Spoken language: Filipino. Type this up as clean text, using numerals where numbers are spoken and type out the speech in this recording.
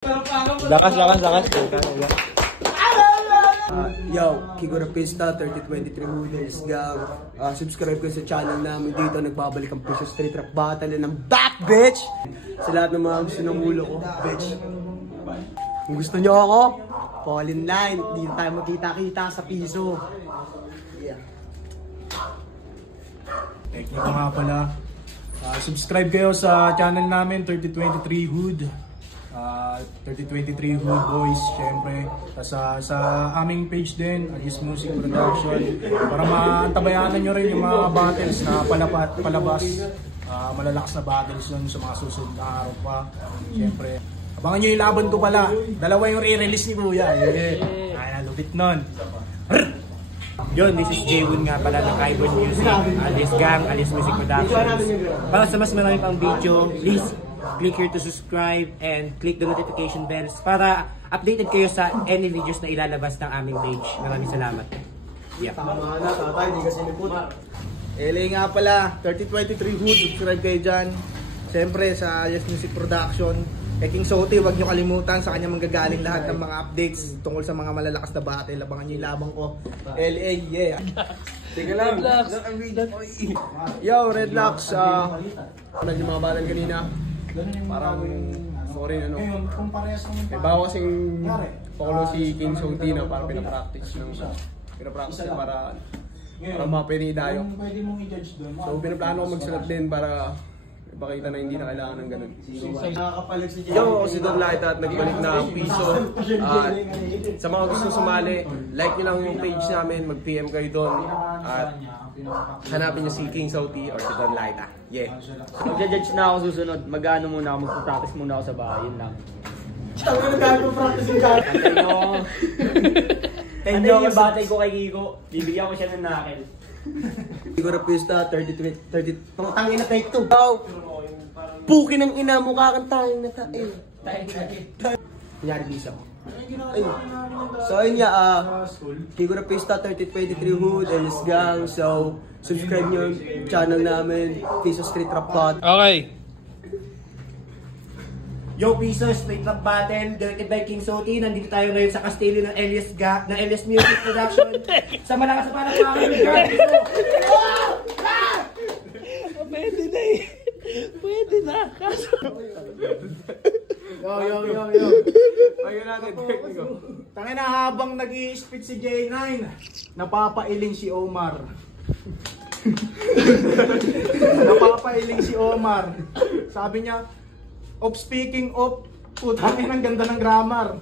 Lakas. Yo, Kigo Rapista, 3023 Hooders Gang. Subscribe ko sa channel namin dito. Nagbabalik ang Piso Street Rap Battle ng back, bitch! Sa lahat ng mga gusto ng ulo ko, bitch. Kung gusto nyo ako, fall in line. Dito tayo magkita-kita sa piso. Yeah. Ito nga pala. Subscribe kayo sa channel namin, 3023 Hood. 3023 Hood Boys, syempre. Sa aming page din, Alias Music Production. Para maantabayanan nyo rin yung mga battles na palabas. Malalakas na battles yun sa mga susunod na araw pa. Syempre. Abangan nyo yung laban ko pala. Dalawa yung re-release ni Kuya. Ay, lupit nun. Yun, this is Jaywoon nga pala ng Ibon Music, Alias Gang, Alias Music Productions. Para sa mas marami pang video, please click here to subscribe and click the notification bells para updated kayo sa any videos na ilalabas ng aming page. Maraming salamat. Yeah. Tama na, tatay, di kasi nipot. LA nga pala, 3023 Hood, subscribe kayo dyan. Siyempre sa Alias Music Production. King Soti, huwag nyo kalimutan, sa kanya manggagaling lahat ng mga updates tungkol sa mga malalakas na battle. Abangan nyo yung labang ko. LA, yeah. Sige lang. Yo, Redlocks. Ano yung mga battle kanina? Parang, sorry, ano. May bawa kasing pakulo si King Soti na para pinapractice para mapinidayo. So, pinaplano ko magsulat din para ipakita na hindi na kailangan ng ganun. Yo, ako si Don Laita at nagbalik na ang piso. Sa mga gusto sumali, like nyo lang yung page namin, mag-PM kayo doon. At hanapin nyo si King Soti or si Don Laita. Yeah. Mag-judge na ako susunod. Mag-ano muna ako, mag-practice muna ako sa bahay. Yun lang. Siyang ano gagawin-practice yung gagawin? Ano yung batay ko kay Kiko? Bibigyan ko siya ng knuckle. Kigo Rapista, 30. Tangin na take 2. Puki ng ina mo, kakantahin na tayo. Kunyari bisa ko. So ayun nga, Kigo Rapista, 3023 Hood, Alias Gang. So subscribe nyo yung channel namin, Piso Street Rap Battle. Okay. Yo, Piso Street Rap Battle, directed by King Soti. Nandito tayo ngayon sa Castillo ng Alias Music Production. Sa malakas na panapakain ng girl. Pwede na eh. Pwede na. Yo. Ayun natin, Tangin na, habang nag-i-spit si J9, napapailing si Omar. Sabi niya, speaking of, putangin ang ganda ng grammar.